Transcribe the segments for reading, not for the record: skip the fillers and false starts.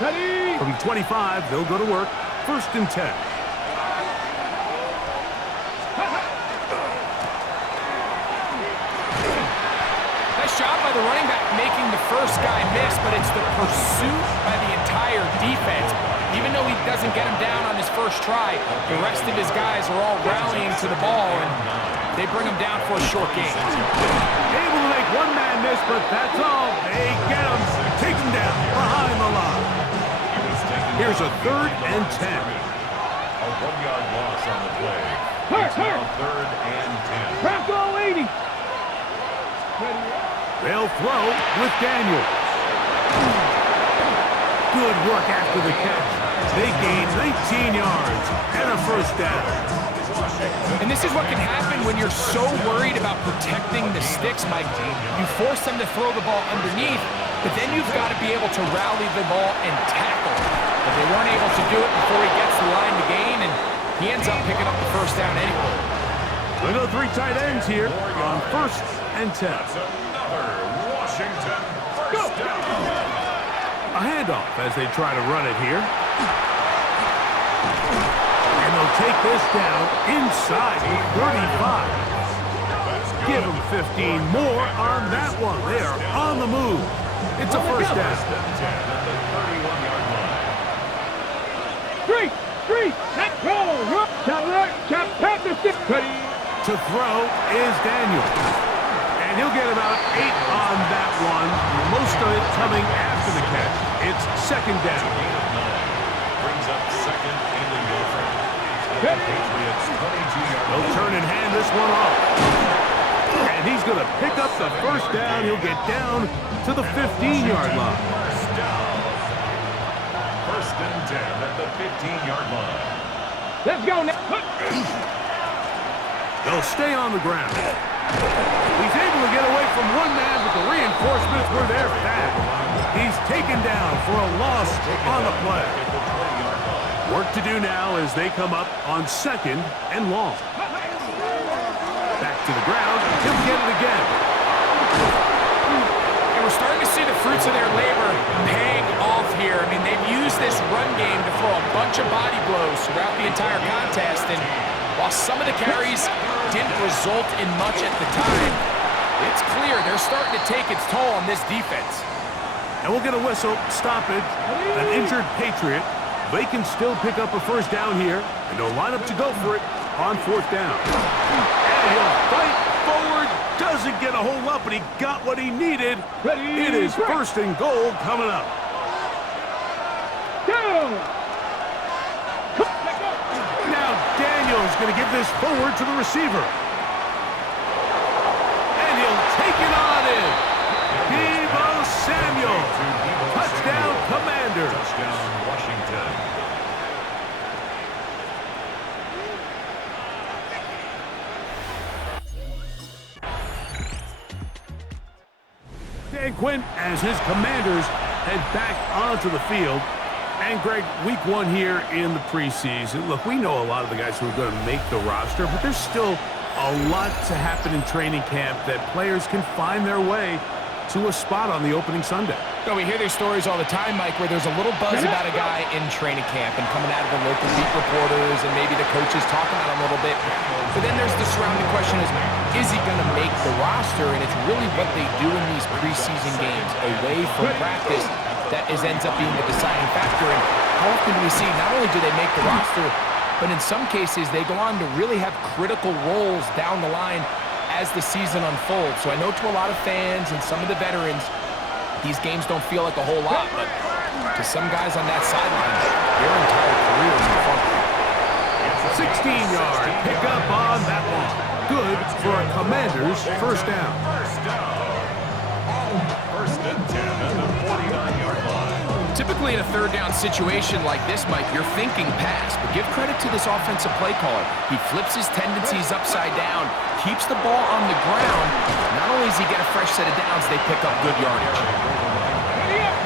From 25, they'll go to work. 1st and 10. Nice job by the running back making the first guy miss, but it's the pursuit by the entire defense. Even though he doesn't get him down on his first try, the rest of his guys are all rallying to the ball, and they bring him down for a short gain. Able to make one man miss, but that's all. They get him. Take him down behind the line. Here's a 3rd and 10. A 1-yard loss on the play. It's now 3rd and 10. Bronco 80. They'll throw with Daniel. Good work after the catch. They gain 19 yards and a 1st down. And this is what can happen when you're so worried about protecting the sticks, Mike. You force them to throw the ball underneath, but then you've got to be able to rally the ball and tackle. But they weren't able to do it before he gets the line to gain, and he ends up picking up the 1st down anyway. We go 3 tight ends here on 1st and 10. That's another Washington 1st down. A handoff as they try to run it here. And they'll take this down inside the 35. Give them 15 more on that one. They are on the move. It's a 1st down. 31-yard line. 3, let's go. To throw is Daniel. And he'll get about 8 on that one. Most of it coming after the catch. It's 2nd down. Gain of 9. Brings up 2nd and the Patriots 22-yard. They'll turn and hand this one off. And he's going to pick up the 1st down. He'll get down to the 15-yard line. 1st and 10 at the 15-yard line. Let's go now. They'll stay on the ground. He's able to get away from one man, but the reinforcements were there fast. He's taken down for a loss on the play. Work to do now as they come up on 2nd and long. Back to the ground. He'll get it again. And we're starting to see the fruits of their labor paying off here. I mean, they've used this run game to throw a bunch of body blows throughout the entire contest, and while some of the carries didn't result in much at the time, it's clear they're starting to take its toll on this defense. And we'll get a whistle, stoppage, an injured Patriot. They can still pick up a 1st down here, and they'll line up to go for it on 4th down. And he'll fight forward, doesn't get a hold up, but he got what he needed. It is 1st and goal coming up. Now Daniel's going to give this forward to the receiver. And he'll take it on in. Deebo Samuel. Touchdown, Commanders. Touchdown, Washington. Dan Quinn as his Commanders head back onto the field. And, Greg, week 1 here in the preseason. Look, we know a lot of the guys who are going to make the roster, but there's still a lot to happen in training camp that players can find their way to a spot on the opening Sunday. So we hear these stories all the time, Mike, where there's a little buzz about a guy in training camp and coming out of the local beat reporters and maybe the coaches talking about him a little bit. But then there's the surrounding question is he going to make the roster? And it's really what they do in these preseason games away from practice that ends up being the deciding factor. And how often do we see not only do they make the roster, but in some cases they go on to really have critical roles down the line as the season unfolds. So I know to a lot of fans and some of the veterans, these games don't feel like a whole lot, but to some guys on that sideline, their entire career is in front of them. 16-yard pickup on that one. Good for a Commanders 1st down. 1st and 10 at the 49-yard line. Typically in a 3rd down situation like this, Mike, you're thinking pass, but give credit to this offensive play caller. He flips his tendencies upside down, keeps the ball on the ground. Not only does he get a fresh set of downs, they pick up good yardage.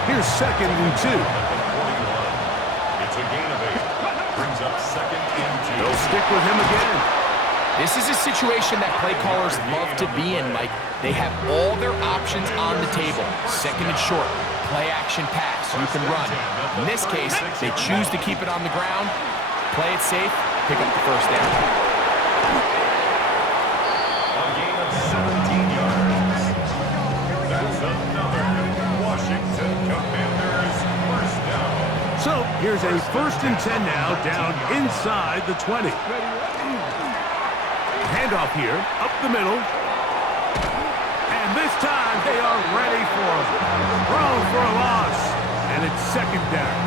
Here's 2nd and 2. It's a gain of 8. Brings up 2nd and 2. They'll stick with him again. This is a situation that play callers love to be in, Mike. They have all their options on the table. 2nd and short. play-action pass. You can run. In this case, they choose to keep it on the ground, play it safe, pick up the first down. A gain of 17 yards. That's another Washington Commanders first down. So here's a 1st and 10 now, down inside the 20. Handoff here, up the middle. And this time they are ready for him. Thrown for a loss. And it's 2nd down.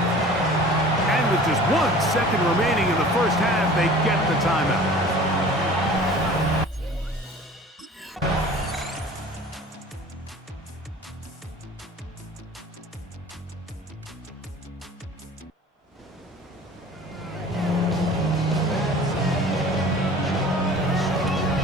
And with just 1 second remaining in the first half, they get the timeout.